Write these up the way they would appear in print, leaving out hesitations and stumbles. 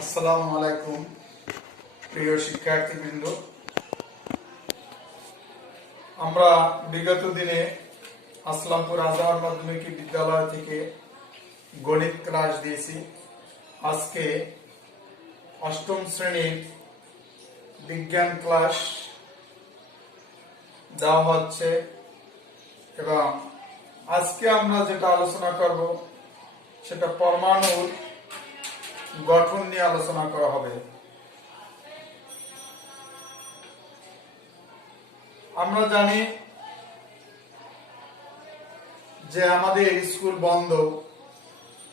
আসসালামু আলাইকুম প্রিয় শিক্ষার্থীবৃন্দ। আমরা বিগত দিনে আসলামপুর আজহার মাধ্যমিক বিদ্যালয় থেকে গণিত ক্লাস দিয়েছি। আজকে অষ্টম শ্রেণীর বিজ্ঞান ক্লাস দেওয়া হচ্ছে এবং আজকে আমরা যেটা আলোচনা করব সেটা পরমাণুর গঠন নিয়ে আলোচনা করা হবে। আমরা জানি যে আমাদের স্কুল বন্ধ,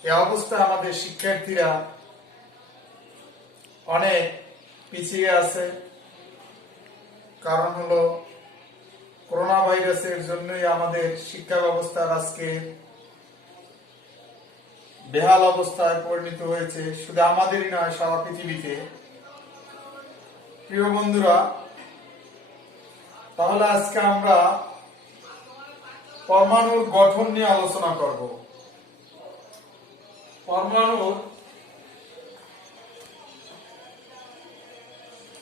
এই অবস্থায় আমাদের শিক্ষার্থীরা অনেক পিছিয়ে আছে। কারণ হলো করোনা ভাইরাসের জন্যই আমাদের শিক্ষা ব্যবস্থার আজকে বেহাল অবস্থায় পরিণত হয়েছে, শুধু আমাদেরই নয় সারা পৃথিবীতে। প্রিয় বন্ধুরা, তাহলে আজকে আমরা পরমাণুর গঠন নিয়ে আলোচনা করব। পরমাণুর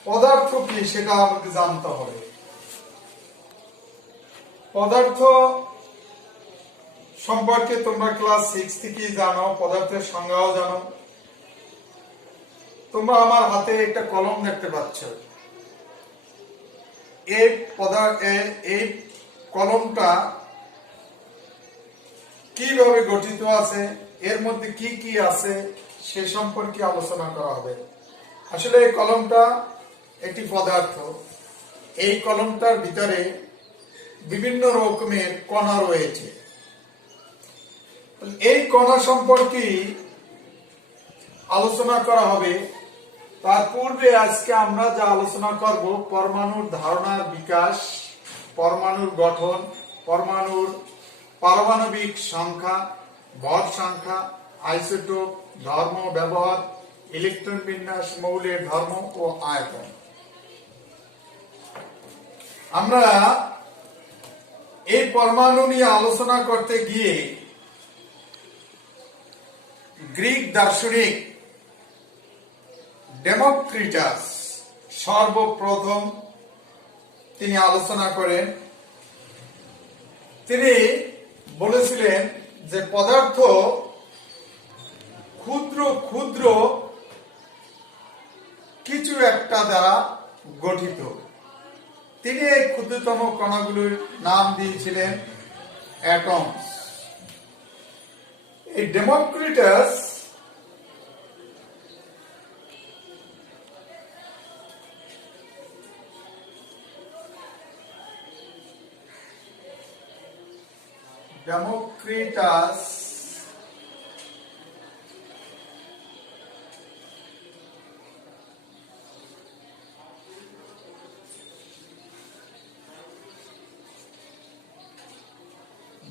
পদার্থ কি সেটা আমাকে জানতে হবে। পদার্থ সম্পর্কে তোমরা ক্লাস 6 থেকেই জানো, পদার্থের সংজ্ঞাও জানো। তোমরা আমার হাতে একটা কলম দেখতে পাচ্ছ। এই কলমটা কিভাবে গঠিত আছে, এর মধ্যে কি কি আছে সে সম্পর্কে আলোচনা করা হবে। আসলে এই কলমটা একটি পদার্থ। এই কলমটার ভিতরে বিভিন্ন রকমের কণা রয়েছে। এই কণা সম্পর্কে আলোচনা করা হবে। তার পূর্বে আজকে আমরা যা আলোচনা করব পরমাণুর ধারণার বিকাশ, পরমাণুর গঠন, পরমাণুর পারমাণবিক সংখ্যা, ভর সংখ্যা, আইসোটোপ, ধর্ম, ব্যবহার, ইলেকট্রন বিন্যাস, মৌলের ধর্ম ও আয়তন। আমরা এই পরমাণু নিয়ে আলোচনা করতে গিয়ে গ্রিক দার্শনিক ডেমোক্রিটাস সর্বপ্রথম তিনি আলোচনা করেন। তিনি বলেছিলেন যে পদার্থ ক্ষুদ্র ক্ষুদ্র কিছু একটা দ্বারা গঠিত। তিনি এই ক্ষুদ্রতম কণাগুলোর নাম দিয়েছিলেন অ্যাটমস। এই ডেমোক্রিটাস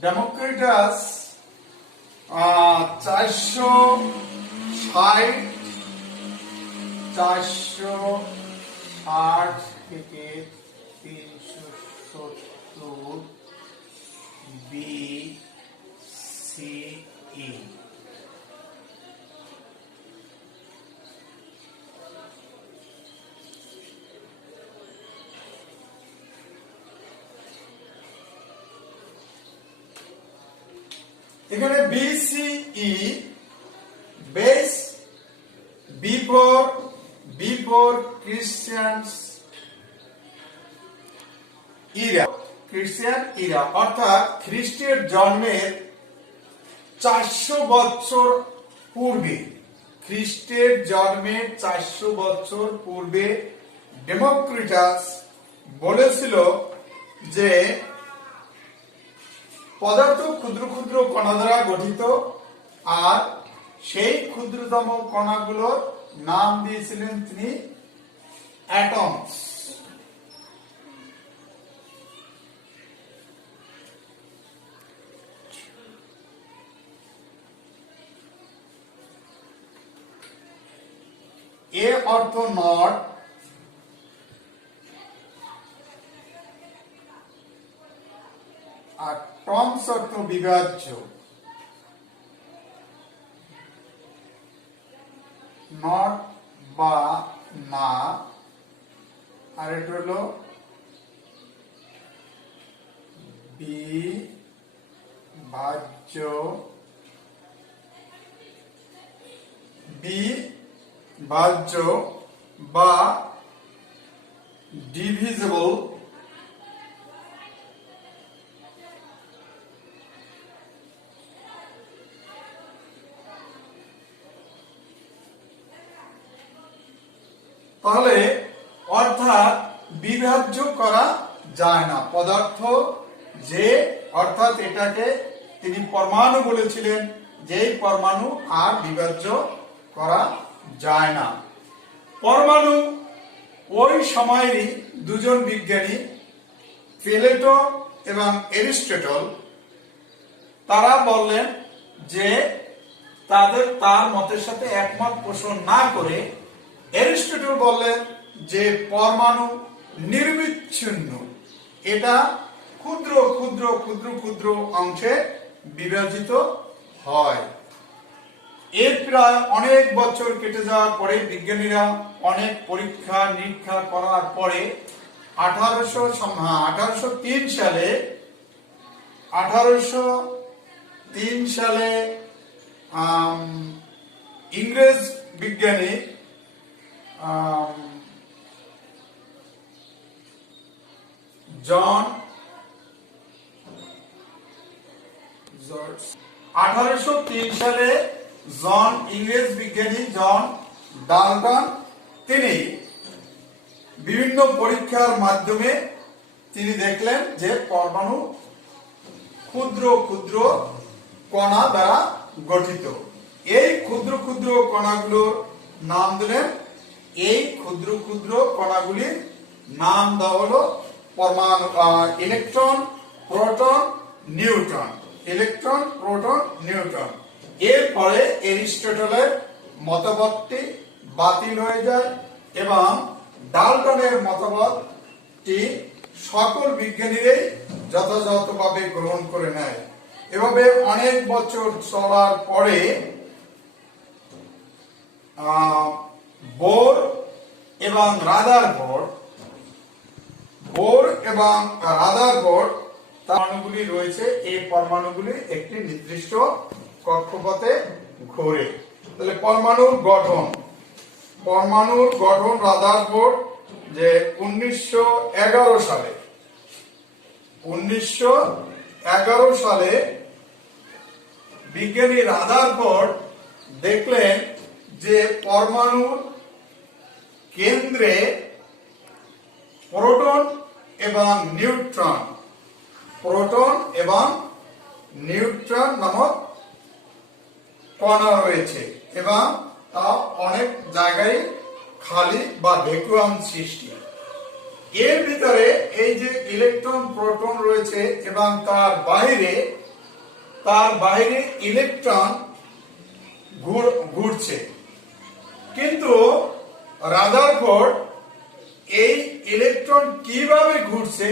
ডেমোক্রিটাস 460 থেকে 370 BCE এখানে BCE base before Christian era অর্থাৎ খ্রিস্টের জন্মের 400 বছর পূর্বে, খ্রিস্টের জন্মের 400 বছর পূর্বে ডেমোক্রিটাস বলেছিল যে পদার্থ ক্ষুদ্র ক্ষুদ্র কণা দ্বারা গঠিত, আর সেই ক্ষুদ্রতম কণাগুলোর নাম দিয়েছিলেন তিনি অ্যাটমস। এ অর্থ নট, আর টমস অর্থ বিভাজ্য। not বা না, আর এটা হলো বিভাজ্য বা ডিভিজিবল তাহলে অর্থাৎ বিভাজ্য করা যায় না পদার্থ যে, অর্থাৎ এটাকে তিনি পরমাণু বলেছিলেন, যেই পরমাণু আর বিভাজ্য করা যায় না। পরমাণু ওই সময়েরই দুজন বিজ্ঞানী প্লেটো এবং এরিস্টটল, তারা বললেন যে তার মতের সাথে একমত পোষণ না করে এরিস্টটল বললেন যে পরমাণু নির্বিচ্ছিন্ন, এটা ক্ষুদ্র ক্ষুদ্র ক্ষুদ্র ক্ষুদ্র অংশে বিভাজিত হয়। এর প্রায় অনেক বছর কেটে যাওয়ার পরে বিজ্ঞানীরা অনেক পরীক্ষা নিরীক্ষা করার পরে 1803 সালে ইংরেজ বিজ্ঞানী জন 1803 সালে ইংরেজ বিজ্ঞানী জন ডাল্টন, তিনি বিভিন্ন পরীক্ষার মাধ্যমে তিনি দেখলেন যে পরমাণু ক্ষুদ্র ক্ষুদ্র কণা দ্বারা গঠিত। এই ক্ষুদ্র ক্ষুদ্র কণাগুলোর নাম দিলেন, এই ক্ষুদ্র ক্ষুদ্র কণাগুলির নাম দেওয়া হলো পরমাণু, electron, proton, neutron. Electron, proton, neutron. এরপরে এরিস্টটলের মতবাদটি বাতিল হয়ে যায় এবং ডাল্টনের মতবাদটি সকল বিজ্ঞানীরাই যথাযথভাবে গ্রহণ করে নেয়। এভাবে অনেক বছর চলার পরে বোর এবং রাদারফোর্ড পরমাণুগুলি রয়েছে, এই পরমাণুগুলি একটি নির্দিষ্ট কক্ষপথে ঘোরে। তাহলে পরমাণুর গঠন রাদারফোর্ড যে 1911 সালে বিজ্ঞানী রাদারফোর্ড দেখলেন যে পরমাণুর কেন্দ্রে প্রোটন এবং নিউট্রন নামক কণা রয়েছে এবং তা অনেক জায়গায় খালি বা ভ্যাকুয়াম সৃষ্টি। এর ভিতরে এই যে ইলেকট্রন প্রোটন রয়েছে এবং তার বাইরে ইলেকট্রন ঘুরছে, কিন্তু রাদারফোর্ড এই ইলেকট্রন কিভাবে ঘুরছে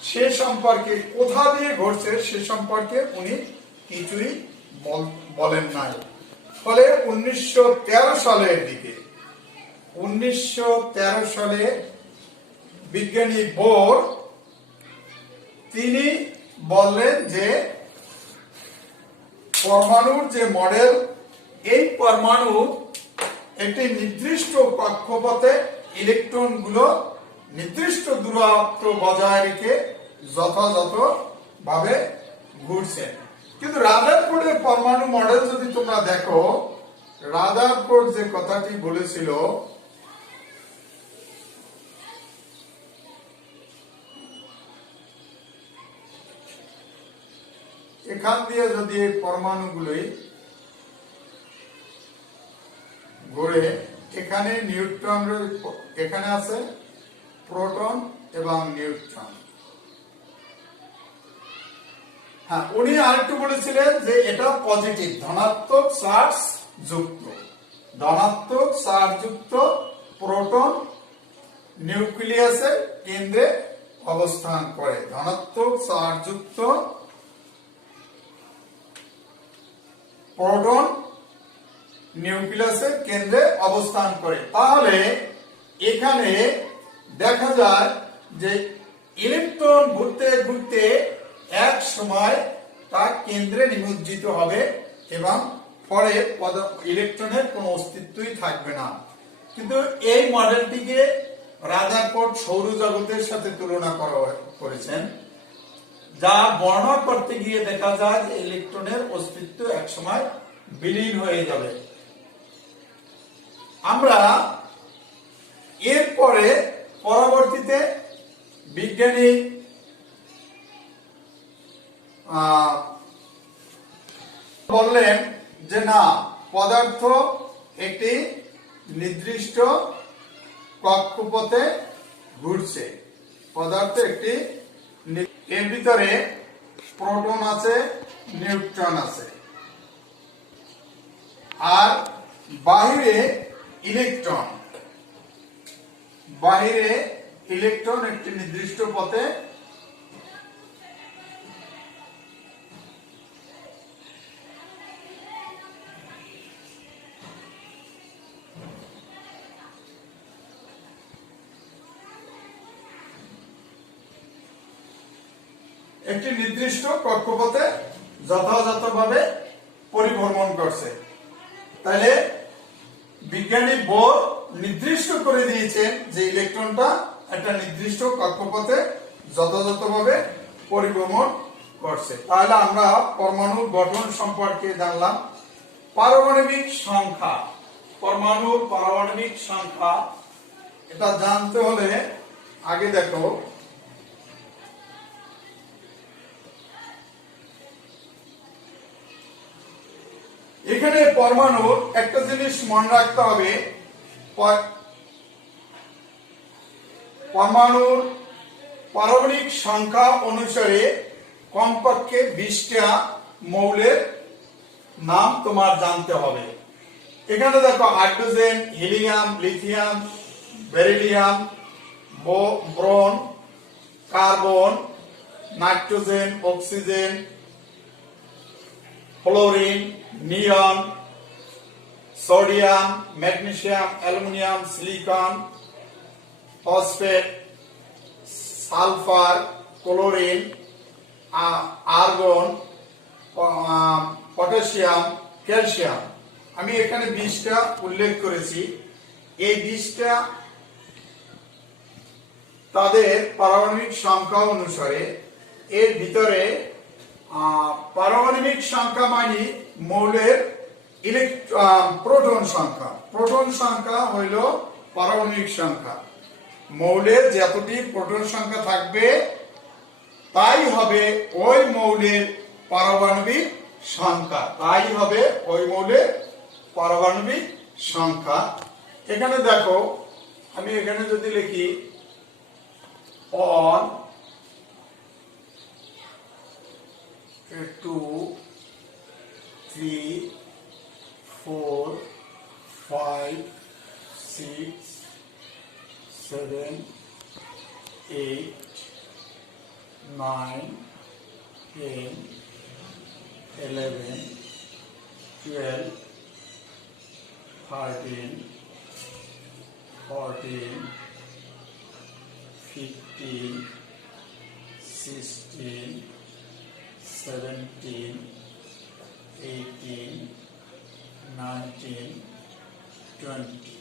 সে সম্পর্কে, কোথা দিয়ে ঘুরছে সে সম্পর্কে উনি কিছুই বলেন নাই। ফলে 1913 সালে বিজ্ঞানী বোর তিনি বললেন যে পরমাণুর যে মডেল, এই পরমাণু একটি নির্দিষ্ট কক্ষপথে ইলেকট্রনগুলো নির্দিষ্ট দূরত্ব বজায় রেখে যথাযথভাবে ঘুরছে। কিন্তু রাদারফোর্ডের পরমাণু মডেল যদি তোমরা দেখো, রাদারফোর্ড যে কথাটি বলেছিল, এখান দিয়ে যদি এই পরমাণুগুলোই ঘুরে, এখানে নিউট্রন, এখানে আছে প্রোটন এবং নিউট্রন। হ্যাঁ, উনি আরেকটু বলেছিলেন যে এটা পজিটিভ, ধনাত্মক চার্জ যুক্ত প্রোটন নিউক্লিয়াসের কেন্দ্রে অবস্থান করে। ধনাত্মক চার্জ যুক্ত প্রোটন নিউক্লিয়াসের কেন্দ্রে অবস্থান করে। তাহলে এখানে দেখা যায় যে ইলেকট্রন ঘুরতে ঘুরতে এক সময় তা কেন্দ্রে নিমজ্জিত হবে এবং পরে ইলেকট্রনের কোনো অস্তিত্বই থাকবে না। কিন্তু এই মডেলটিকে রাদারফোর্ড সৌরজগতের সাথে তুলনা করেছেন, যা বর্ণনা করতে গিয়ে দেখা যায় যে ইলেকট্রনের অস্তিত্ব একসময় বিলীন হয়ে যাবে। আমরা এরপরে পরবর্তীতে বিজ্ঞানী বললেন যে না, পদার্থ একটি নির্দিষ্ট কক্ষপথে ঘুরছে। পদার্থ একটি, এর ভিতরে প্রোটন আছে, নিউট্রন আছে, আর বাহিরে ইলেকট্রন। বাহিরে ইলেকট্রন একটি নির্দিষ্ট পথে একটি নির্দিষ্ট কক্ষপথে যথাযথভাবে পরিভ্রমণ করছে। তাহলে বিজ্ঞানী বোর নির্দিষ্ট করে দিয়েছেন যে ইলেকট্রনটা একটা নির্দিষ্ট কক্ষপথে যথাযথভাবে পরিভ্রমণ করছে। তাহলে আমরা পরমাণুর গঠন সম্পর্কে জানলাম। পারমাণবিক সংখ্যা, পরমাণুর পারমাণবিক সংখ্যা, এটা জানতে হলে আগে দেখো এখানে পরমাণুর একটা জিনিস মনে রাখতে হবে, পরমাণুর পারমাণবিক সংখ্যা অনুসারে কমপক্ষে 20টা মৌলের নাম তোমার জানতে হবে। এখানে দেখো hydrogen, helium, lithium, beryllium, boron, carbon, nitrogen, oxygen, fluorine, neon, sodium, magnesium, aluminium, silicon, phosphate, sulphur, chlorine, argon, potassium, calcium. আমি এখানে 20টা উল্লেখ করেছি। এই 20টা তাদের পারমাণবিক সংখ্যা অনুসারে। এর ভিতরে পারমাণবিক সংখ্যা মানে মৌলের প্রোটন সংখ্যা। প্রোটন সংখ্যা হইল পারমাণবিক সংখ্যা। মৌলের যতটি প্রোটন সংখ্যা থাকবে তাই হবে ওই মৌলের পারমাণবিক সংখ্যা, তাই হবে ওই মৌলের পারমাণবিক সংখ্যা। এখানে দেখো, আমি এখানে যদি লিখি 1 2 3 4 5 6 7 8 9 10 11 12 13 14 15 16 17 18 19 20।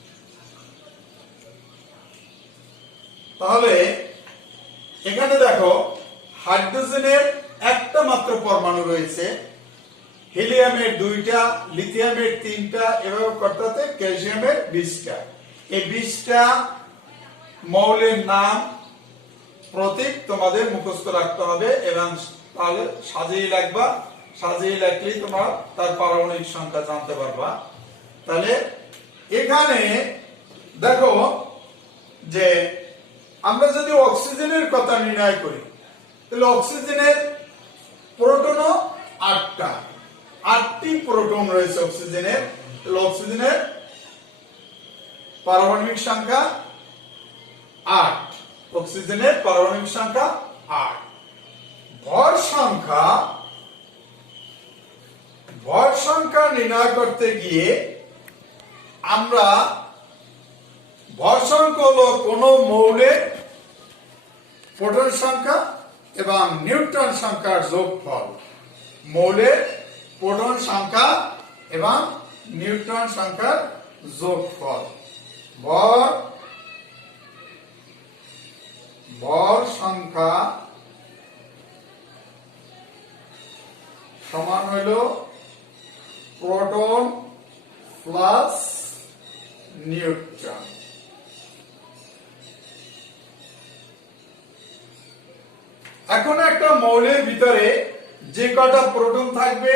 তাহলে এখানে দেখো হাইড্রোজেনের একটা মাত্র পরমাণু রয়েছে, হিলিয়ামের 2টা, লিথিয়ামের 3টা, এভাবে করতে ক্যালসিয়ামের 20টা। এই 20টা মৌলের নাম, প্রতীক তোমাদের মুখস্থ রাখতে হবে এবং তাহলে সাজিয়ে রাখবা। সাজিয়ে রাখলেই তোমার তার পারমাণবিক সংখ্যা জানতে পারবা। তাহলে এখানে দেখো যে আমরা যদি অক্সিজেনের কথা নির্ণয় করি, তাহলে অক্সিজেনের প্রোটনও 8টা, 8টি প্রোটন রয়েছে অক্সিজেনের। তাহলে অক্সিজেনের পারমাণবিক সংখ্যা 8। অক্সিজেনের পারমাণবিক সংখ্যা 8। ভর সংখ্যা নির্ণয় করতে গিয়ে আমরা ভর সংখ্যা হলো কোন মৌলের প্রোটন সংখ্যা এবং নিউট্রন সংখ্যার যোগফল। মৌলের প্রোটন সংখ্যা এবং নিউট্রন সংখ্যার যোগফল। ভর সংখ্যা সমান হইল প্রোটন প্লাস নিউট্রন। এখন একটা মৌলের ভিতরে যে কটা প্রোটন থাকবে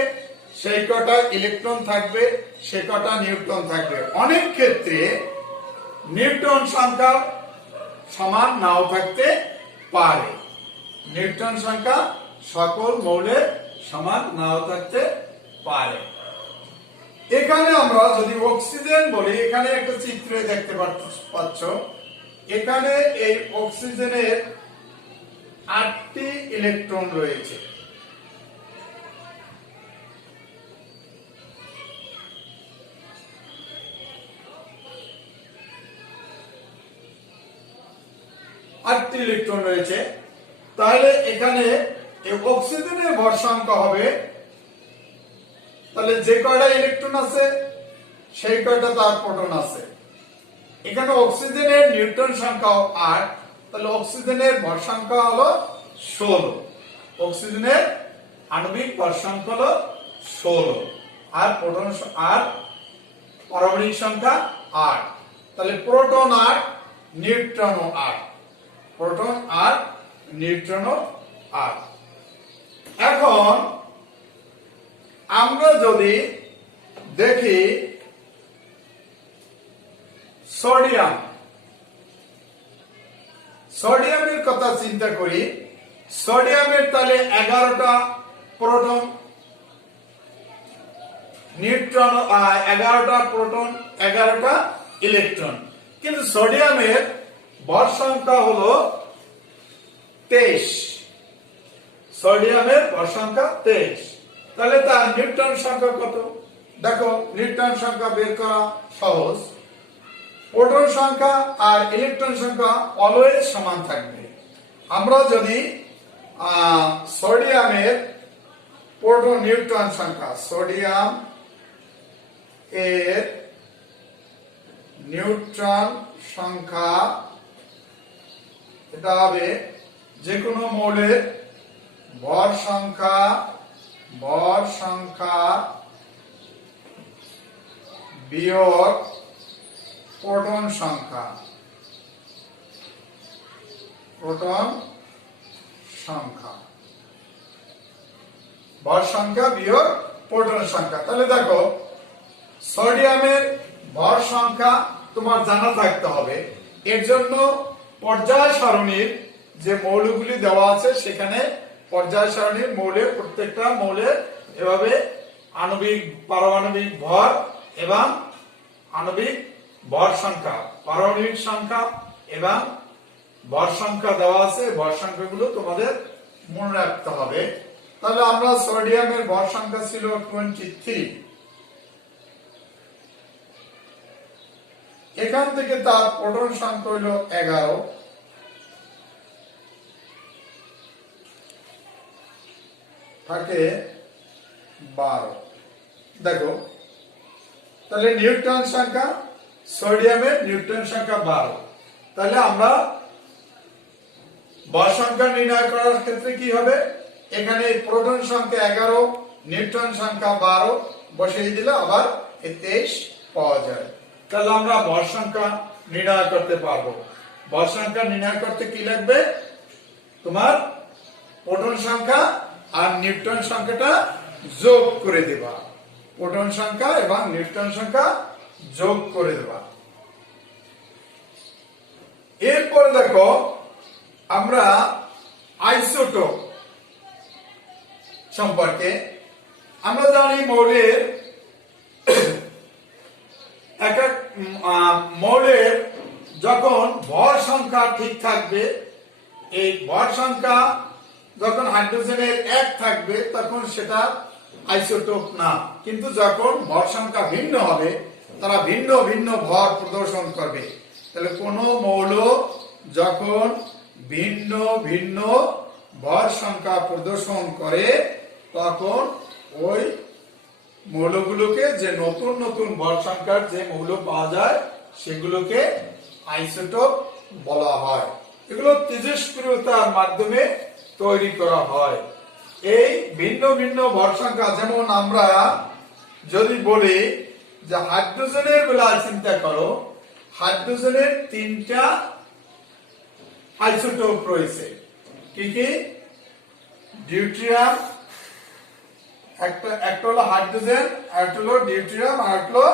সেই কটা ইলেকট্রন থাকবে, সে কটা নিউট্রন থাকবে। অনেক ক্ষেত্রে নিউট্রন সংখ্যা সমান নাও থাকতে পারে। নিউট্রন সংখ্যা সকল মৌলের সমান নাও থাকতে পারে। এখানে আমরা যদি অক্সিজেন বলি, এখানে একটা চিত্রে দেখতে পাচ্ছ, এখানে এই অক্সিজেনের 8টি ইলেকট্রন রয়েছে। তাহলে এখানে অক্সিজেনের ভর সংখ্যা হবে, তাহলে যে কয়টা ইলেকট্রন আছে সেই কয়টা তার প্রোটন আছে। এখানে অক্সিজেনের নিউট্রন সংখ্যা 8, তাহলে অক্সিজেনের ভর সংখ্যা হলো 16। অক্সিজেনের আণবিক ভর সংখ্যা হলো 16 আর প্রোটন আর পারমাণবিক সংখ্যা 8। তাহলে প্রোটন 8, নিউট্রন 8। Proton 8, neutron 8। এখন আমরা যদি দেখি সোডিয়ামের কথা চিন্তা করি, সোডিয়ামের তাহলে 11টা প্রোটন, নিউট্রন 11টা প্রোটন, 11টা ইলেকট্রন। কিন্তু সোডিয়ামের ভর সংখ্যা হলো 23। সোডিয়ামের ভর সংখ্যা 23। তাহলে তার নিউট্রন সংখ্যা কত? দেখো, নিউট্রন সংখ্যা বের করা সহজ। প্রোটন সংখ্যা আর ইলেকট্রন সংখ্যা অলওয়েজ সমান থাকবে। আমরা যদি সোডিয়ামের প্রোটন নিউট্রন সংখ্যা, সোডিয়াম এর নিউট্রন সংখ্যা, এটা হবে যে কোনো মৌলের ভর সংখ্যা বিয়োগ প্রোটন সংখ্যা, ভর সংখ্যা বিয়োগ প্রোটন সংখ্যা। তাহলে দেখো, সোডিয়ামের ভর সংখ্যা তোমার জানা থাকতে হবে। এর জন্য পর্যায় সারণীর যে মৌলগুলি দেওয়া আছে সেখানে পর্যায় সারণীর মৌলের প্রত্যেকটা মৌলের এভাবে আণবিক পারমাণবিক ভর এবং আণবিক ভর সংখ্যা, পারমাণবিক সংখ্যা এবং ভর সংখ্যা দেওয়া আছে। ভর সংখ্যাগুলো তোমাদের মনে রাখতে হবে। তাহলে আমরা সোডিয়ামের ভর সংখ্যা ছিল 23। এখান থেকে তার প্রোটন সংখ্যা হইল 11, থাকে 12। দেখো, তাহলে নিউট্রন সংখ্যা, সোডিয়ামের নিউট্রন সংখ্যা 12। তাহলে আমরা ভর সংখ্যা নির্ণয় করার ক্ষেত্রে কি হবে? এখানে প্রোটন সংখ্যা 11, নিউট্রন সংখ্যা 12 বসিয়ে দিলে আবার 23 পাওয়া যায়। তাহলে আমরা ভর সংখ্যা নির্ণয় করতে পারবো। ভর সংখ্যা নির্ণয় করতে কি লাগবে? তোমার প্রোটন সংখ্যা আর নিউট্রন সংখ্যাটা যোগ করে দেবা। প্রোটন সংখ্যা এবং নিউট্রন সংখ্যা যোগ করে দেবা। এরপর দেখো, আমরা আইসোটোপ সম্পর্কে আমরা জানি মৌলের মৌলের যখন ভর সংখ্যা ঠিক থাকবে, এই ভর সংখ্যা যখন হাইড্রোজেনের 1 থাকবে তখন সেটা আইসোটোপ না। কিন্তু যখন ভর সংখ্যা ভিন্ন হবে তারা ভিন্ন ভিন্ন ভর প্রদর্শন করবে। তাহলে কোন মৌল যখন ভিন্ন ভিন্ন ভর সংখ্যা প্রদর্শন করে তখন ওই মৌলগুলোকে, যে নতুন নতুন ভর সংখ্যার যে মৌল পাওয়া যায় সেগুলোকে আইসোটোপ বলা হয়। এগুলো তেজস্ক্রিয়তার মাধ্যমে তৈরি করা হয়। এই ভিন্ন ভিন্ন ভর সংখ্যা, যেমন আমরা যদি বলি যে হাইড্রোজেনের বেলা চিন্তা করো, হাইড্রোজেনের 3টা আইসোটোপ রয়েছে। কি কি? ডিউটেরিয়াম, একটা হলো হাইড্রোজেন, একটা হলো ডিউটেরিয়াম, আর একটা হলো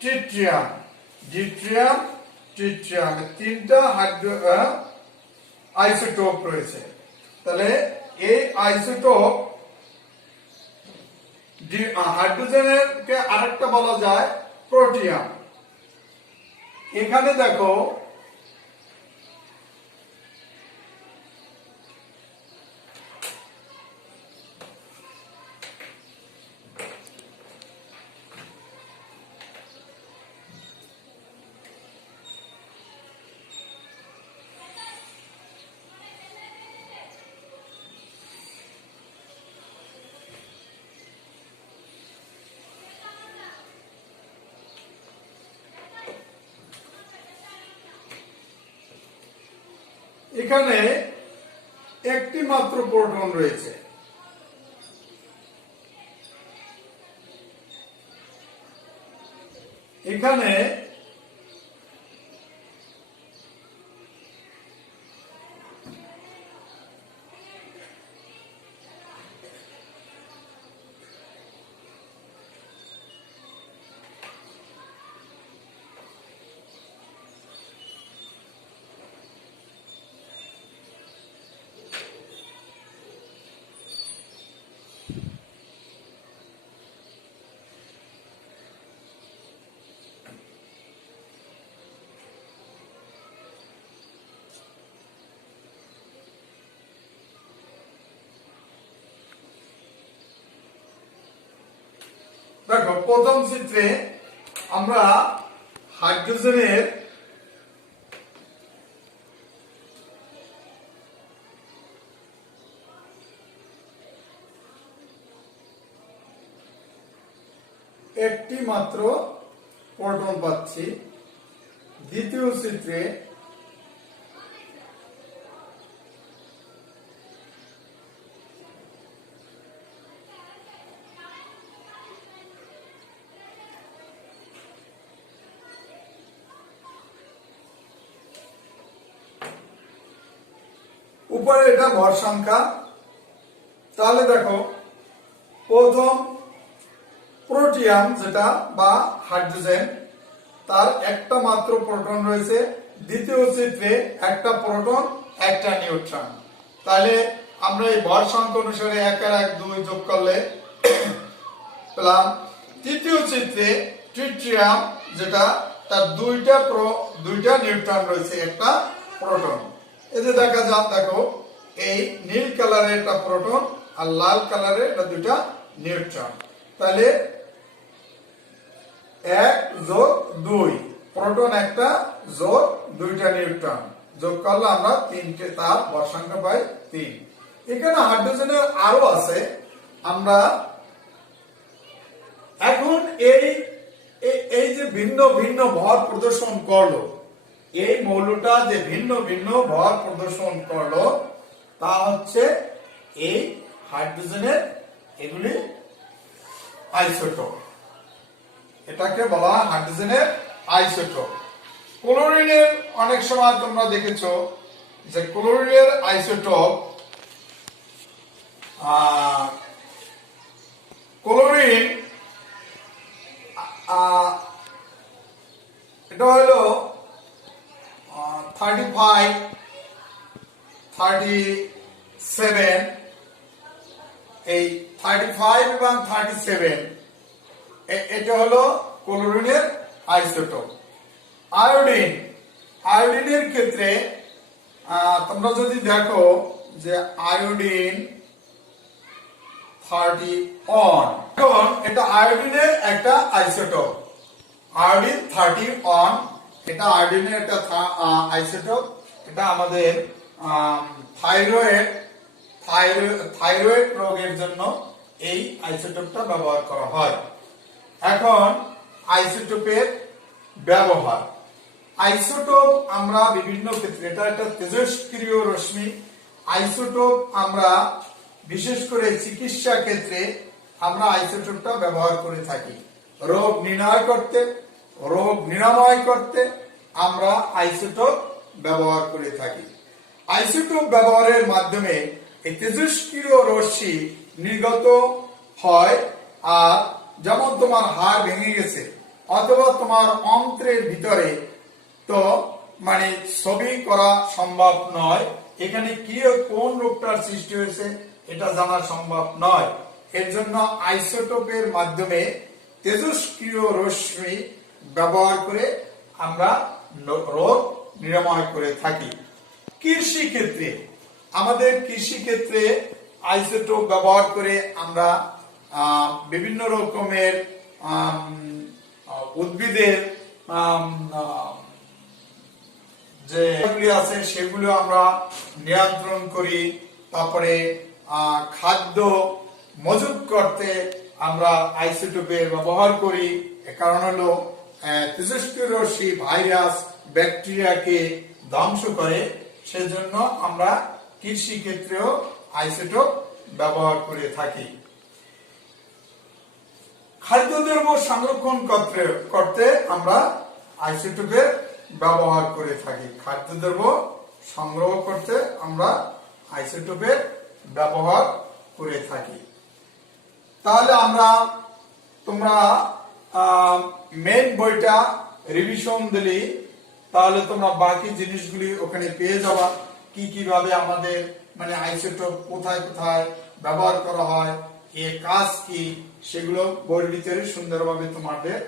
ট্রিটিয়াম। ডিউটেরিয়াম, ট্রিটিয়াম, 3টা আইসোটোপ রয়েছে। তাহলে এই আইসোটোপ, হাইড্রোজেনের কে আরেকটা বলা যায় প্রোটিয়াম। এখানে দেখো এখানে একটি মাত্র প্রোটন রয়েছে। এখানে দেখো প্রথম চিত্রে আমরা হাইড্রোজেনের একটি মাত্র প্রোটন পাচ্ছি। দ্বিতীয় চিত্রে উপরে এটা ভর সংখ্যা। তাহলে দেখো প্রথম প্রোটিয়াম যেটা বা হাইড্রোজেন, তার একটা মাত্র প্রোটন রয়েছে। দ্বিতীয় চিত্রে একটা প্রোটন, একটা নিউট্রন। তাহলে আমরা এই ভর সংখ্যা অনুসারে 1 আর 1 2 যোগ করলে পেলাম। তৃতীয় চিত্রে ট্রিটিয়াম, যেটা তার দুইটা নিউট্রন রয়েছে, একটা প্রোটন। এই যে দেখা যাক, দেখো এই নীল কালারের একটা প্রোটন আর লাল কালারের এটা দুইটা নিউট্রন। তাহলে 1 যোগ 2, প্রোটন একটা যোগ 2টা নিউট্রন যোগ করলে আমরা 3টে, তার ভর সংখ্যা পাই 3। এখানে হাইড্রোজেনের আরো আছে। আমরা এখন এই যে ভিন্ন ভিন্ন ভর প্রদর্শন করলো, এই মৌলটা যে ভিন্ন ভিন্ন ভর প্রদর্শন করলো তা হচ্ছে এই হাইড্রোজেনের এগুলি আইসোটোপ। এটাকে বলা হয় হাইড্রোজেনের আইসোটোপ। ক্লোরিনের অনেক সময় তোমরা দেখেছো যে ক্লোরিনের আইসোটোপ, ক্লোরিন এটা হলো 35, 37, এই 35 এবং 37 এটা হলো ক্লোরিনের আইসোটোপ। আয়োডিনের ক্ষেত্রে তোমরা যদি দেখো যে আয়োডিন 31, এখন এটা আয়োডিনের একটা আইসোটোপ। আয়োডিন 31, এটা আয়োডিনের একটা আইসোটোপ। এটা আমাদের থাইরয়েড থাইরয়েড রোগের জন্য এই আইসোটোপটা ব্যবহার করা হয়। এখন আইসোটোপের ব্যবহার। আইসোটোপ আমরা বিভিন্ন ক্ষেত্রে, এটা একটা তেজস্ক্রিয় রশ্মি। আইসোটোপ আমরা বিশেষ করে চিকিৎসা ক্ষেত্রে আমরা আইসোটোপটা ব্যবহার করে থাকি। রোগ নির্ণয় করতে, রোগ নিরাময় করতে আমরা আইসোটোপ ব্যবহার করে থাকি। আইসোটোপ ব্যবহারের মাধ্যমে এই তেজস্ক্রিয় রশ্মি নির্গত হয়। আর যেমন তোমার হাড় ভেঙে গেছে অথবা তোমার অন্ত্রের ভিতরে তো মানে ছবি করা সম্ভব নয়, এখানে কি কোন রোগটার সৃষ্টি হয়েছে এটা জানা সম্ভব নয়। এর জন্য আইসোটোপের মাধ্যমে তেজস্ক্রিয় রশ্মি ব্যবহার করে আমরা রোগ নিরাময় করে থাকি। কৃষি ক্ষেত্রে, আমাদের কৃষি ক্ষেত্রে আইসোটোপ ব্যবহার করে আমরা বিভিন্ন রকমের উদ্ভিদের যে আছে সেগুলো আমরা নিয়ন্ত্রণ করি। তারপরে খাদ্য মজুত করতে আমরা আইসোটোপের ব্যবহার করি। কারণ হলো তেজস্ক্রিয় রশ্মি ভাইরাস ব্যাকটেরিয়াকে ধ্বংস করে, সেজন্য আমরা কৃষি ক্ষেত্রেও আইসোটোপ ব্যবহার করে থাকি। খাদ্যদ্রব্য সংরক্ষণ করতে আমরা আইসোটোপের ব্যবহার করে থাকি। খাদ্যদ্রব্য সংগ্রহ করতে আমরা আইসোটোপের ব্যবহার করে থাকি। তাহলে তোমরা মেন বইটা রিভিশন দিলে তাহলে তোমরা বাকি জিনিসগুলি ওখানে পেয়ে যাবা। কিভাবে আমাদের মানে আইসোটোপ কোথায় কোথায় ব্যবহার করা হয়, এর কাজ কি, সেগুলো বইয়ের ভিতরে সুন্দরভাবে তোমাদের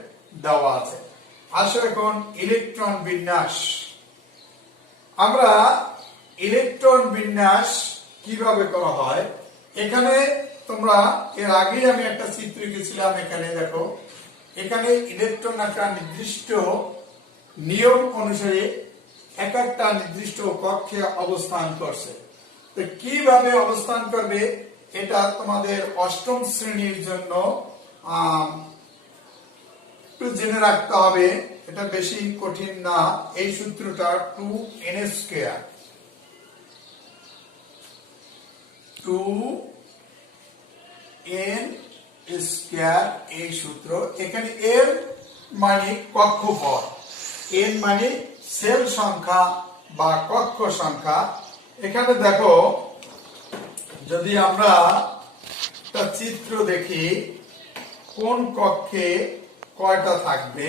দেওয়া আছে। আসো এখন ইলেকট্রন বিন্যাস। আমরা ইলেকট্রন বিন্যাস কিভাবে করা হয়, এখানে তোমরা এর আগে আমি একটা চিত্র এঁকেছিলাম। এখানে দেখো, এখানে ইলেকট্রন একটা নির্দিষ্ট নিয়ম অনুসারে এক একটা নির্দিষ্ট কক্ষে অবস্থান করছে। তো কিভাবে অবস্থান করবে এটা তোমাদের অষ্টম শ্রেণীর জন্য একটু জেনে রাখতে হবে। এটা বেশি কঠিন না। এই সূত্রটা 2n², 2n² এই সূত্র। এখানে n মানে কক্ষপথ, n মানে সেল সংখ্যা বা কক্ষ সংখ্যা। এখানে দেখো, যদি আমরা একটা চিত্র দেখি কোন কক্ষে কয়টা থাকবে,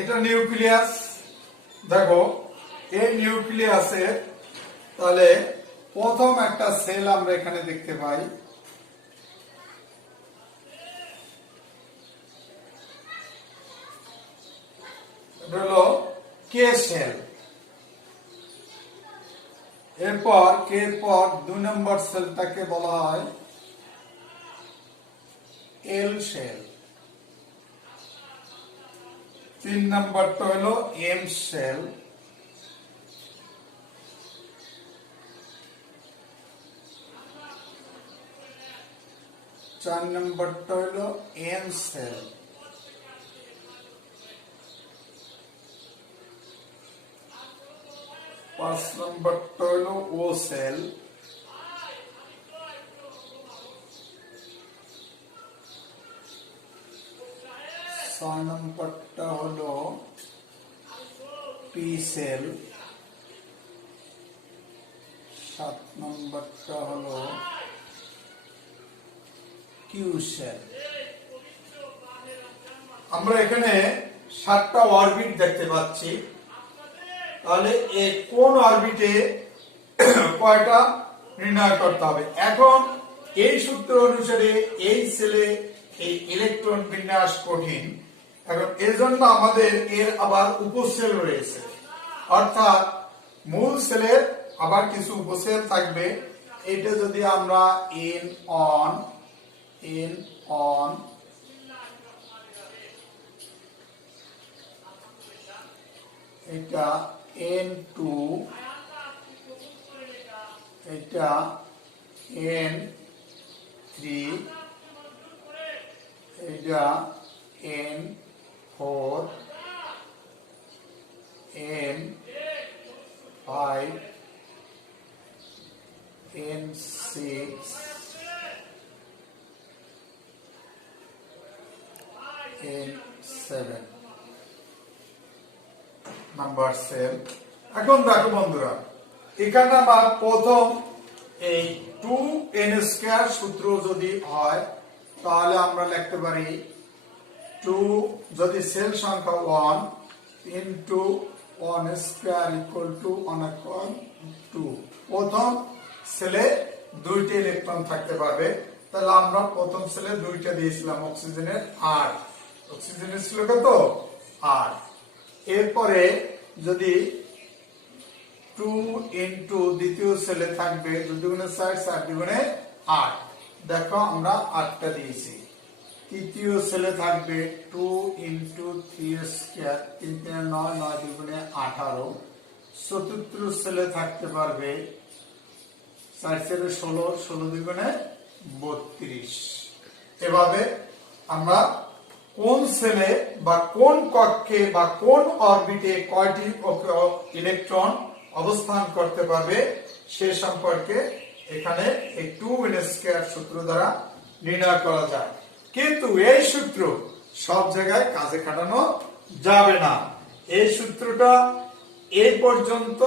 এটা নিউক্লিয়াস। দেখো, এই নিউক্লিয়াসের তাহলে প্রথম একটা সেল আমরা এখানে দেখতে পাই। এটা হলো কে সেল। এরপর কে পর 2 নম্বর সেলটাকে বলা হয় এল সেল। 3 নম্বরটা হলো এম সেল। 4 নম্বরটা হলো এন সেল। 5 নম্বরটা হলো ও সেল, 6 নম্বরটা হলো পি সেল, 7 নম্বরটা হলো কিউ সেল। আমরা এখানে 7টা অরবিট দেখতে পাচ্ছি। তাহলে এই কোন অরবিটে কয়টা নির্ণয় করতে হবে। এখন এই সূত্র অনুসারে এই সেলে এই ইলেকট্রন বিন্যাস কঠিন। এখন এর জন্য আমাদের এর আবার উপসেল রয়েছে, অর্থাৎ মূল সেলের আবার কিছু উপসেল থাকবে। এটা যদি আমরা এন অন এটা N2, এটা N3, এটা N4, N5, N6, N7 number sell. এখন দেখো বন্ধুরা, এখানে আমার প্রথম এই 2n² সূত্র যদি হয় তাহলে আমরা লিখতে পারি 2 যদি সেল সংখ্যা 1 ইনটু 1² ইকুয়াল টু 1/2। প্রথম সেলে 2টি ইলেকট্রন থাকতে পারবে। তাহলে আমরা প্রথম সেলে 2টা দিয়েছিলাম অক্সিজেনের 8, অক্সিজেনের ছিল কত 8। এরপরে যদি 2 ইনটু দ্বিতীয় সেলে থাকবে 2 দুগুণে 4, 4 দুগুণে 8। দেখো আমরা 8টা দিয়েছি। তৃতীয় সেলে থাকবে 2 ইনটু 3² 3 3 9, 9 দুগুণে 18। চতুর্থ সেলে থাকতে পারবে 4 4 16, 16 দুগুণে 32। এভাবে আমরা কোন সেলে বা কোন কক্ষে বা কোন অরবিটে কয়টি ইলেকট্রন অবস্থান করতে পারবে সে সম্পর্কে এখানে এই 2n² সূত্র দ্বারা নির্ণয় করা যায়। কিন্তু এই সূত্র সব জায়গায় কাজে খাটানো যাবে না। এই সূত্রটা এই পর্যন্ত,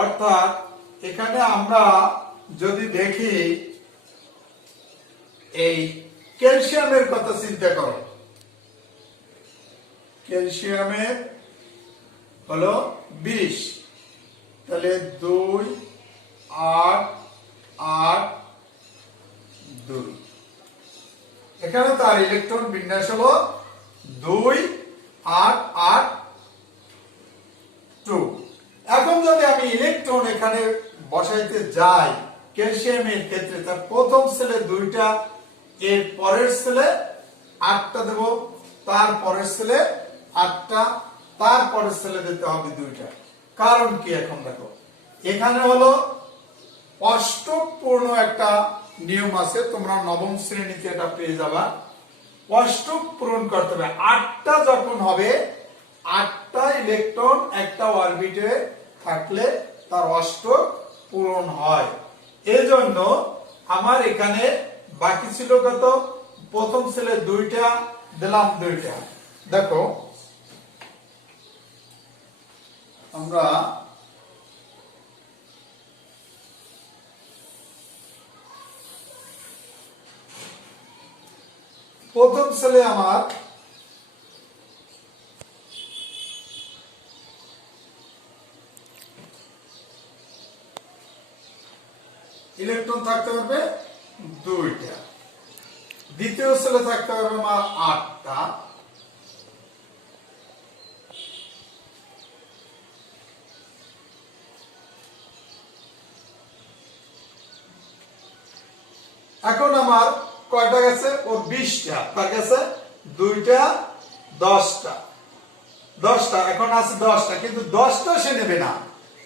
অর্থাৎ এখানে আমরা যদি দেখি এই ক্যালসিয়ামের কথা চিন্তা করো। ক্যালসিয়ামের হলো 20, তাহলে 2 8 8 2। এখানে তার ইলেকট্রন বিন্যাস হলো 2 8 8 2। এখন যদি আমি ইলেকট্রন এখানে বসাইতে যাই ক্যালসিয়ামের ক্ষেত্রে, তার প্রথম সেলে 2টা, এর পরের সেলে 8টা দেব, তার পরের সেলে 8টা, তার পরের সেলে দিতে হবে 2টা। কারণ কি এখন দেখো, এখানে হলো অষ্টকপূর্ণ একটা নিয়ম আছে, তোমরা নবম শ্রেণীতে এটা পেয়ে যাবা। অষ্টক পূরণ করতে হবে। 8টা যখন হবে, 8টা ইলেকট্রন একটা অরবিটে থাকলে তার অষ্টক পূরণ হয়। এজন্য আমার এখানে বাকি ছিল কত, প্রথম সেলে 2টা দিলাম 2টা। দেখো আমরা প্রথম সেলে আমার ইলেকট্রন থাকতে পারবে 2টা, দ্বিতীয় সেলে থাকতে পারবে আমার 8টা, এখন আমার কয়টা গেছে, ও 20টা, তার গেছে 2টা 10টা, 10টা, এখন আছে 10টা, কিন্তু 10টা সে নেবে না,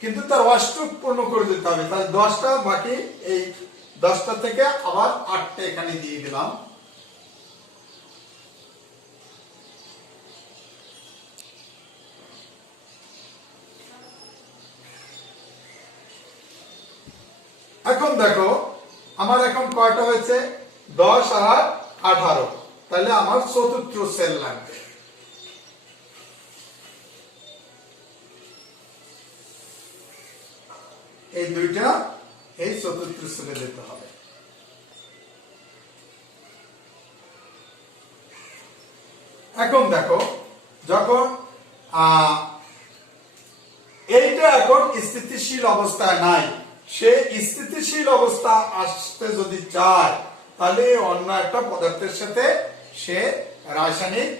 কিন্তু তার অষ্টক পূর্ণ করে দিতে হবে। তাহলে 10টা বাকি, এই 10টা থেকে আবার 8টা এখানে দিয়ে দিলাম। এখন দেখো আমার এখন কয়টা হয়েছে 10 আর 18, তাহলে আমার চতুর্থ সেল লাগবে। এই দুইটা এই চতুর্থ সেলে দিতে হবে। এখন দেখো যখন এইটা এখন স্থিতিশীল অবস্থায় নাই, সে স্থিতিশীল অবস্থা আসতে যদি চায় তাহলে অন্য একটা পদার্থের সাথে সে রাসায়নিক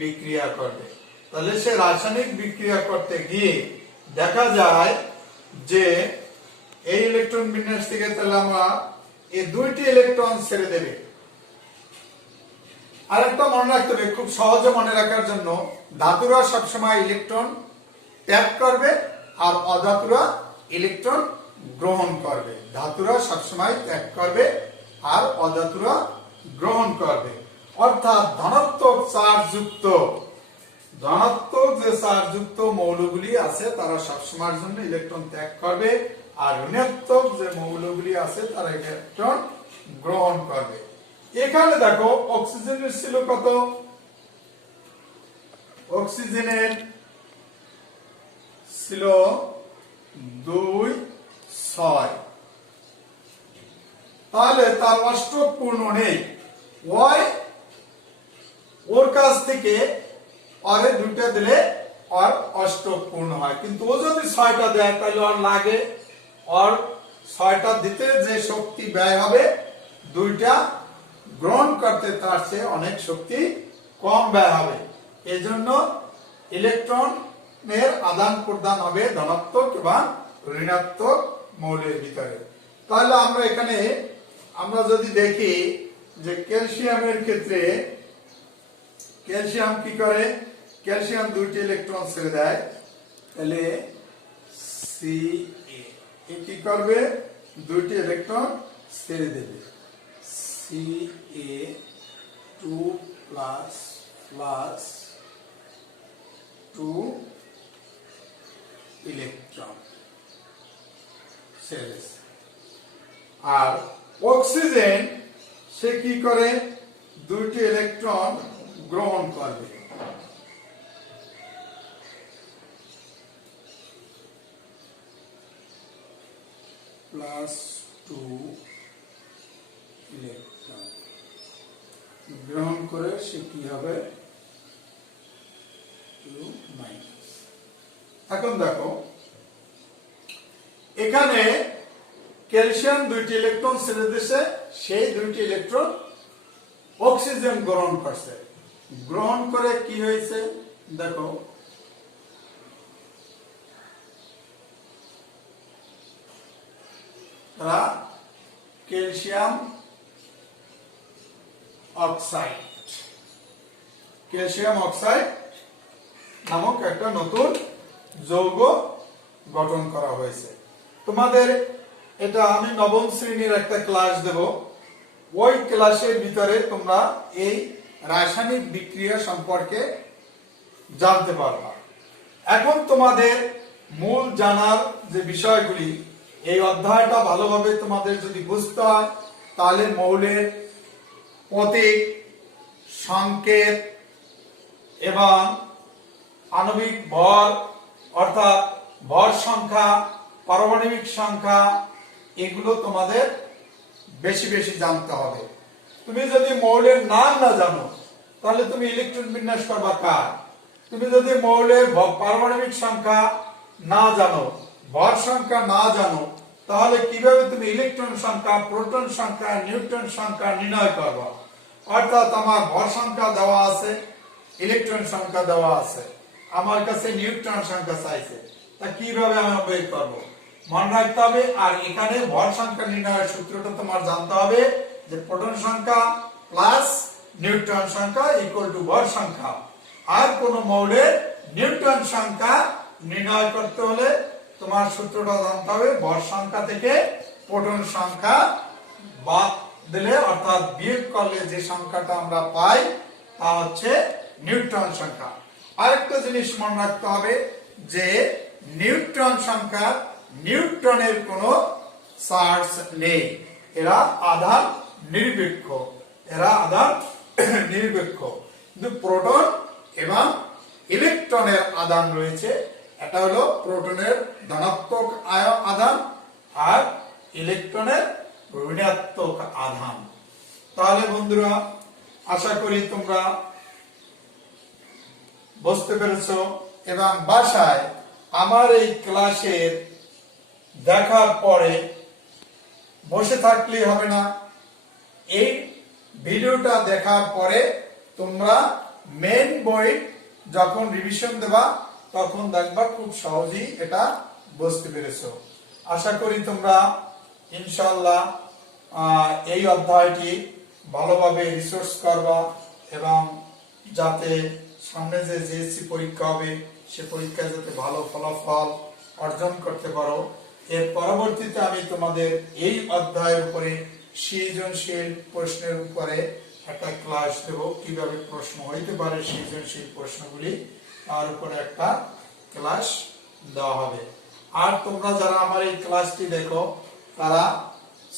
বিক্রিয়া করবে। তাহলে সে রাসায়নিক বিক্রিয়া করতে গিয়ে দেখা যায় যে এই ইলেকট্রন বিন্যাস থেকে তাহলে আমরা এই দুইটি ইলেকট্রন ছেড়ে দেবে। আরেকটা মনে রাখতে হবে, খুব সহজে মনে রাখার জন্য, ধাতুরা সবসময় ইলেকট্রন ত্যাগ করবে আর অধাতুরা ইলেকট্রন গ্রহণ করবে। ধাতুরা সবসময় ত্যাগ করবে আর অধাতুরা গ্রহণ করবে। অর্থাৎ ধনাত্মক যে চার্জযুক্ত মৌলগুলি আছে তারা সবসময়ের জন্য ইলেকট্রন ত্যাগ করবে, আর ঋণাত্মক যে মৌলগুলি আছে তারা ইলেকট্রন গ্রহণ করবে। এখানে দেখো অক্সিজেনের ছিল কত, অক্সিজেনের ছিল 2 6, তাহলে তার অষ্টক পূর্ণ নেই। ওর কাছ থেকে আরে দুইটা দিলে আর অষ্টক পূর্ণ হয়, কিন্তু ও যদি 6টা দেয় তাহলে আর লাগে, আর 6টা দিতে যে শক্তি ব্যয় হবে দুইটা গ্রহণ করতে তার চেয়ে অনেক শক্তি কম ব্যয় হবে। এজন্য ইলেকট্রনের আদান প্রদান হবে ধনাত্মক এবং ঋণাত্মক মৌলের ভিতরে। তাহলে আমরা এখানে আমরা যদি দেখি যে ক্যালসিয়ামের ক্ষেত্রে ক্যালসিয়াম কি করে, ক্যালসিয়াম দুইটি ইলেকট্রন ছেড়ে দেয়, তাহলে Ca কি করবে, দুইটি ইলেকট্রন ছেড়ে দেবে, Ca2++2 ইলেকট্রন ছেড়ে। আর অক্সিজেন সে কি করে, দুইটি ইলেকট্রন গ্রহণ করবে, +2 ইলেকট্রন গ্রহণ করে সে কি হবে 2-। এখন দেখো এখানে ক্যালসিয়াম দুইটি ইলেকট্রন ছেড়ে দিয়েছে, সেই দুইটি ইলেকট্রন অক্সিজেন গ্রহণ করছে, গ্রহণ করে কি হয়েছে দেখো, তারা ক্যালসিয়াম অক্সাইড নামক একটা নতুন যৌগ গঠন করা হয়েছে। তোমাদের এটা আমি নবম শ্রেণীর একটা ক্লাস দেব, ওই ক্লাসের ভিতরে তোমরা এই রাসায়নিক বিক্রিয়া সম্পর্কে জানতে পারবা। এখন তোমাদের মূল জানার যে বিষয়গুলি, এই অধ্যায়টা ভালোভাবে তোমাদের যদি বুঝতে হয় তাহলে মৌলের প্রতীক, সংকেত এবং আণবিক ভর অর্থাৎ ভর সংখ্যা, পারমাণবিক সংখ্যা, এগুলো তোমাদের বেশি বেশি জানতে হবে। তুমি যদি মৌলের নাম না জানো তাহলে তুমি ইলেকট্রন বিন্যাস করবা কার? তুমি যদি মৌলের পারমাণবিক সংখ্যা না জানো, ভর সংখ্যা না জানো, তাহলে কিভাবে তুমি ইলেকট্রন সংখ্যা, প্রোটন সংখ্যা, নিউট্রন সংখ্যা নির্ণয় করবা? অর্থাৎ আমার ভর সংখ্যা দেওয়া আছে, ইলেকট্রন সংখ্যা দেওয়া আছে, আমার কাছে নিউট্রন সংখ্যা চাইছে, তা কিভাবে আমি বের করব? মনে রাখতে হবে। আর এখানে ভর সংখ্যা নির্ণয়ের সূত্রটা তোমার জানতে হবে যে প্রোটন সংখ্যা প্লাস নিউট্রন সংখ্যা ইকুয়াল টু ভর সংখ্যা। আর কোন মৌলের নিউট্রন সংখ্যা নির্ণয় করতে হলে তোমার সূত্রটা জানতে হবে, ভর সংখ্যা থেকে প্রোটন সংখ্যা বাদ দিলে অর্থাৎ বিয়োগ করলে যে সংখ্যাটা আমরা পাই তা হচ্ছে নিউট্রন সংখ্যা। আরেকটা জিনিস মনে রাখতে হবে যে নিউট্রন সংখ্যা, নিউট্রনের কোনো চার্জ নেই, এরা আধান নিরপেক্ষ, এরা আধান নিরপেক্ষ। কিন্তু প্রোটন এবং ইলেকট্রনের আধান রয়েছে, এটা হলো প্রোটনের ধনাত্মক আধান আর ইলেকট্রনের ঋণাত্মক আধান। তাহলে বন্ধুরা, আশা করি তোমরা বুঝতে পেরেছো এবং বাসায় আমার এই ক্লাসের দেখার পরে বসে থাকলেই হবে না, এই ভিডিওটা দেখার পরে তোমরা মেন বই যখন রিভিশন দেবা তখন দেখবা খুব সহজেই এটা বুঝতে পেরেছো। আশা করি তোমরা ইনশাআল্লাহ এই অধ্যায়টি ভালোভাবে রিসার্চ করবা এবং যাতে সামনে যে জিএসসি পরীক্ষা হবে সে পরীক্ষায় যাতে ভালো ফলাফল অর্জন করতে পারো। এর পরবর্তীতে আমি তোমাদের এই অধ্যায়ের উপরে সৃজনশীল প্রশ্নের উপরে একটা ক্লাস দেব, কিভাবে প্রশ্ন হইতে পারে সৃজনশীল প্রশ্নগুলি, তার উপরে একটা ক্লাস দেওয়া হবে। আর তোমরা যারা আমার এই ক্লাসটি দেখো তারা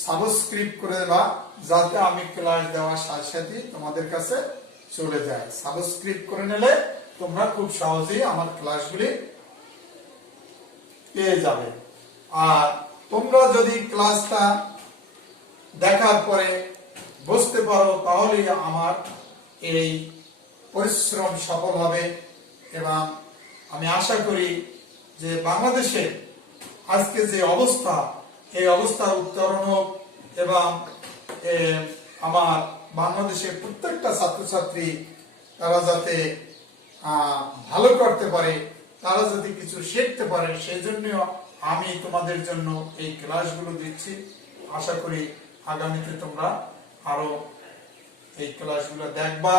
সাবস্ক্রাইব করে দেবা, যাতে আমি ক্লাস দেওয়ার সাথে সাথে তোমাদের কাছে চলে যায়। সাবস্ক্রাইব করে নিলে তোমরা খুব সহজেই আমার ক্লাসগুলি পেয়ে যাবে। আর তোমরা যদি ক্লাসটা দেখার পরে বুঝতে পারো তাহলে আমার এই পরিশ্রম সফল হবে এবং আমি আশা করি যে বাংলাদেশে আজকে যে অবস্থা, এই অবস্থার উত্তরণ হোক এবং আমার বাংলাদেশের প্রত্যেকটা ছাত্রছাত্রী তারা যাতে ভালো করতে পারে, তারা যদি কিছু শিখতে পারে, সেই জন্য আমি তোমাদের জন্য এই ক্লাসগুলো দিচ্ছি। আশা করি আগামীতে তোমরা আরো এই ক্লাসগুলো দেখবা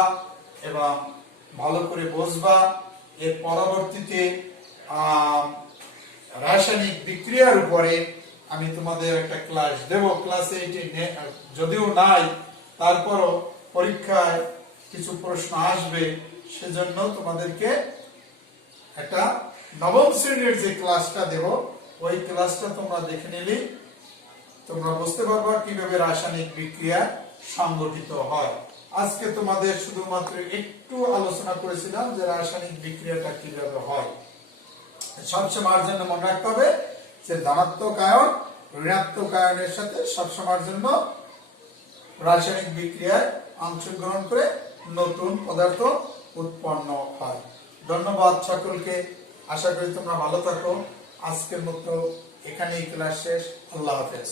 এবং ভালো করে বুঝবা। এর পরবর্তীতে রাসায়নিক বিক্রিয়ার উপরে আমি তোমাদের একটা ক্লাস দেব। ক্লাসে এটি যদিও নাই, তারপরও পরীক্ষায় কিছু প্রশ্ন আসবে, সেজন্য তোমাদেরকে একটা নবম শ্রেণীর যে ক্লাসটা দেব ওই ক্লাসটা তোমরা দেখে নিলেই তোমরা বুঝতে পারবা কিভাবে রাসায়নিক বিক্রিয়া সংগঠিত হয়। আজকে তোমাদের শুধুমাত্র একটু আলোচনা করেছিলাম যে রাসায়নিক বিক্রিয়াটা কিভাবে হয়। সবসময়ের জন্য মনে রাখতে হবে যে ধনাত্মক আয়ন ঋণাত্মক আয়নের সাথে সবসময়ের জন্য রাসায়নিক বিক্রিয়ায় অংশগ্রহণ করে নতুন পদার্থ উৎপন্ন হয়। ধন্যবাদ সকলকে, আশা করি তোমরা ভালো থাকো। আজকের মতো এখানেই ক্লাস শেষ। আল্লাহ হাফেজ।